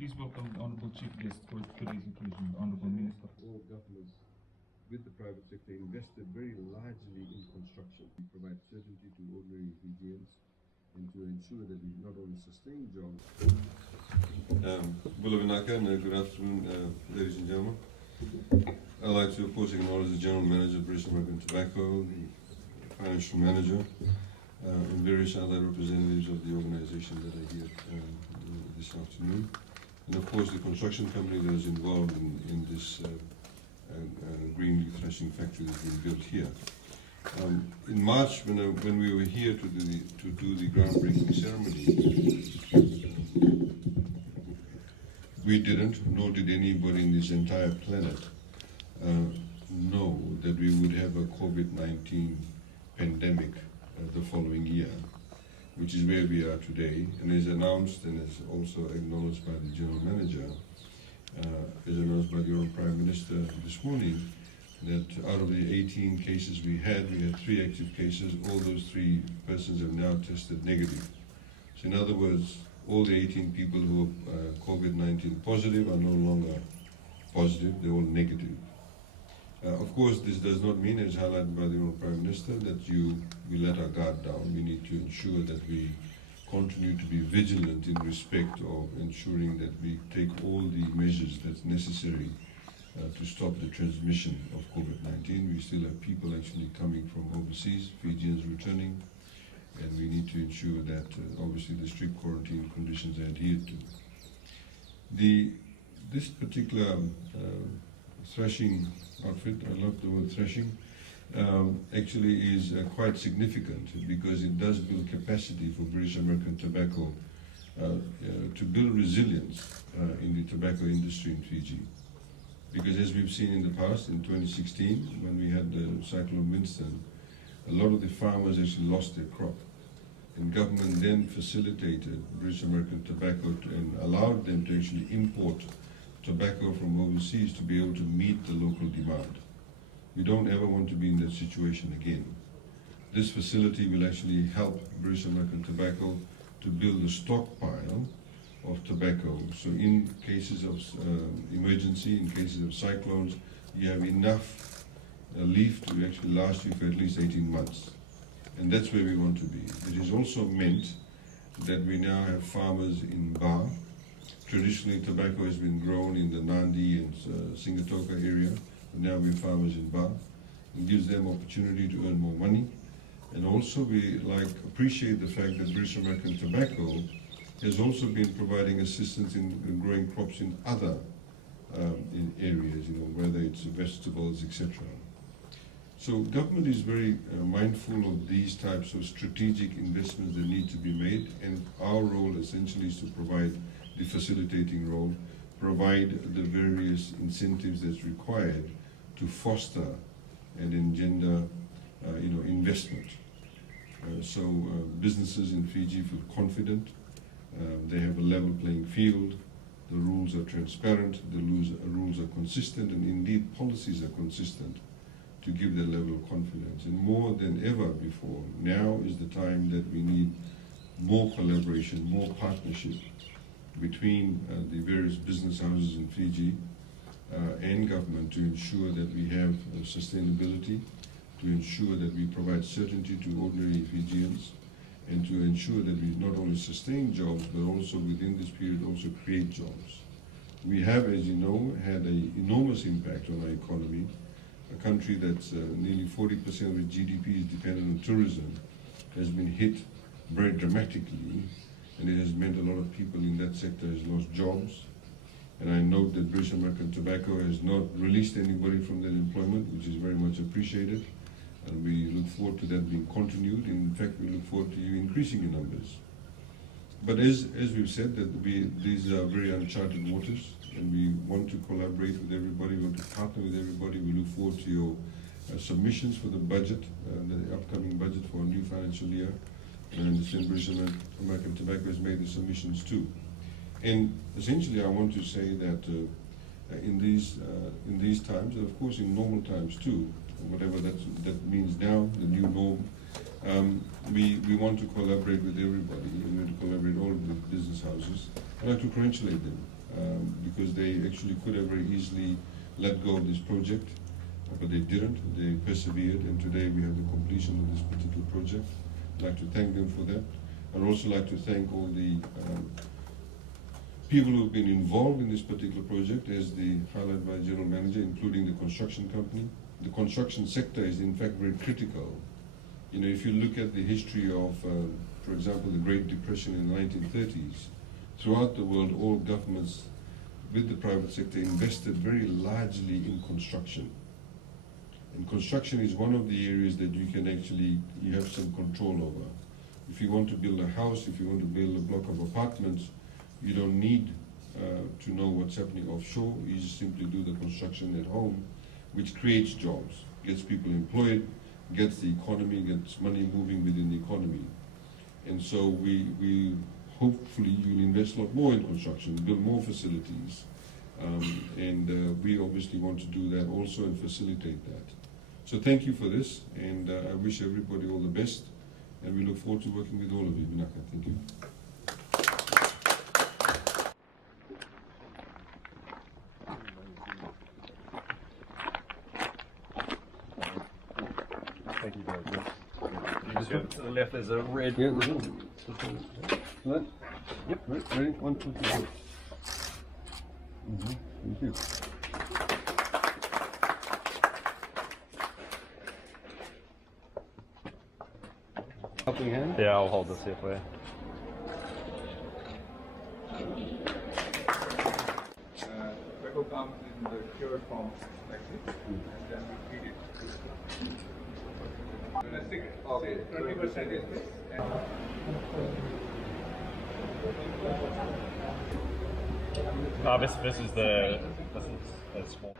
Please welcome the Honorable Chief Guest for today's occasion, the Honorable Minister. All governments with the private sector invested very largely in construction. We provide certainty to ordinary Fijians and to ensure that we not only sustain jobs. Good afternoon, ladies and gentlemen. I'd like to, of course, acknowledge the General Manager of British American Tobacco, the Financial Manager, and various other representatives of the organization that are here this afternoon. And of course the construction company that is involved in this green leaf threshing factory that's being built here. In March, when we were here to do the groundbreaking ceremony, we didn't, nor did anybody in this entire planet, know that we would have a COVID-19 pandemic the following year, which is where we are today, and is announced and is also acknowledged by the General Manager, is announced by the Honourable Prime Minister this morning, that out of the 18 cases we had 3 active cases. All those 3 persons have now tested negative. So in other words, all the 18 people who are COVID-19 positive are no longer positive, they're all negative. Of course, this does not mean, as highlighted by the Honourable Prime Minister, that we let our guard down. We need to ensure that we continue to be vigilant in respect of ensuring that we take all the measures that's necessary to stop the transmission of COVID-19. We still have people actually coming from overseas, Fijians returning, and we need to ensure that obviously the strict quarantine conditions are adhered to. This particular threshing outfit, I love the word threshing, actually is quite significant because it does build capacity for British American Tobacco to build resilience in the tobacco industry in Fiji. Because as we've seen in the past, in 2016, when we had the Cyclone Winston, a lot of the farmers actually lost their crop. And government then facilitated British American Tobacco and allowed them to actually import tobacco from overseas to be able to meet the local demand. We don't ever want to be in that situation again. This facility will actually help British American Tobacco to build a stockpile of tobacco. So in cases of emergency, in cases of cyclones, you have enough leaf to actually last you for at least 18 months. And that's where we want to be. It has also meant that we now have farmers in Ba. Traditionally, tobacco has been grown in the Nadi and Singatoka area, but now we have farmers in Ba. It gives them opportunity to earn more money. And also we appreciate the fact that British American Tobacco has also been providing assistance in growing crops in other in areas, whether it's vegetables, etc. So government is very mindful of these types of strategic investments that need to be made, and our role essentially is to provide the facilitating role, provide the various incentives that's required to foster and engender investment. So businesses in Fiji feel confident, they have a level playing field, the rules are transparent, the rules are consistent, and indeed policies are consistent to give that level of confidence. And more than ever before, now is the time that we need more collaboration, more partnership between the various business houses in Fiji and government to ensure that we have sustainability, to ensure that we provide certainty to ordinary Fijians, and to ensure that we not only sustain jobs, but also within this period also create jobs. We have, as you know, had an enormous impact on our economy. A country that's nearly 40% of its GDP is dependent on tourism has been hit very dramatically, and it has meant a lot of people in that sector has lost jobs. And I note that British American Tobacco has not released anybody from that employment, which is very much appreciated. And we look forward to that being continued. In fact, we look forward to you increasing in numbers. But as we've said, that these are very uncharted waters, and we want to collaborate with everybody, we want to partner with everybody. We look forward to your submissions for the budget, the upcoming budget for a new financial year. And I understand British American Tobacco has made the submissions too. And essentially I want to say that in these times, and of course in normal times too, whatever that means now, the new norm, we want to collaborate with everybody. We want to collaborate all of the business houses. I'd like to congratulate them because they actually could have very easily let go of this project, but they didn't. They persevered, and today we have the completion of this particular project. I'd like to thank them for that. I'd also like to thank all the people who have been involved in this particular project, as the highlighted by the General Manager, including the construction company. The construction sector is in fact very critical. You know, if you look at the history of, for example, the Great Depression in the 1930s, throughout the world, all governments with the private sector invested very largely in construction. And construction is one of the areas that you can actually, you have some control over. If you want to build a house, if you want to build a block of apartments, you don't need to know what's happening offshore. You just simply do the construction at home, which creates jobs, gets people employed, gets the economy, gets money moving within the economy. And so we hopefully you'll invest a lot more in construction, build more facilities, and we obviously want to do that also and facilitate that. So thank you for this, and I wish everybody all the best, and we look forward to working with all of you. Vinaka, thank you. Thank you, guys. Just look to the left, there's a red. Yeah, right. Yep, right, ready? 1, 2, 3, 4. Thank you. Helping hand? Yeah, I'll hold this here for you. Petrol comes in the cured form like this, and then we feed it. Domestic, okay, 20% is this. This is the small.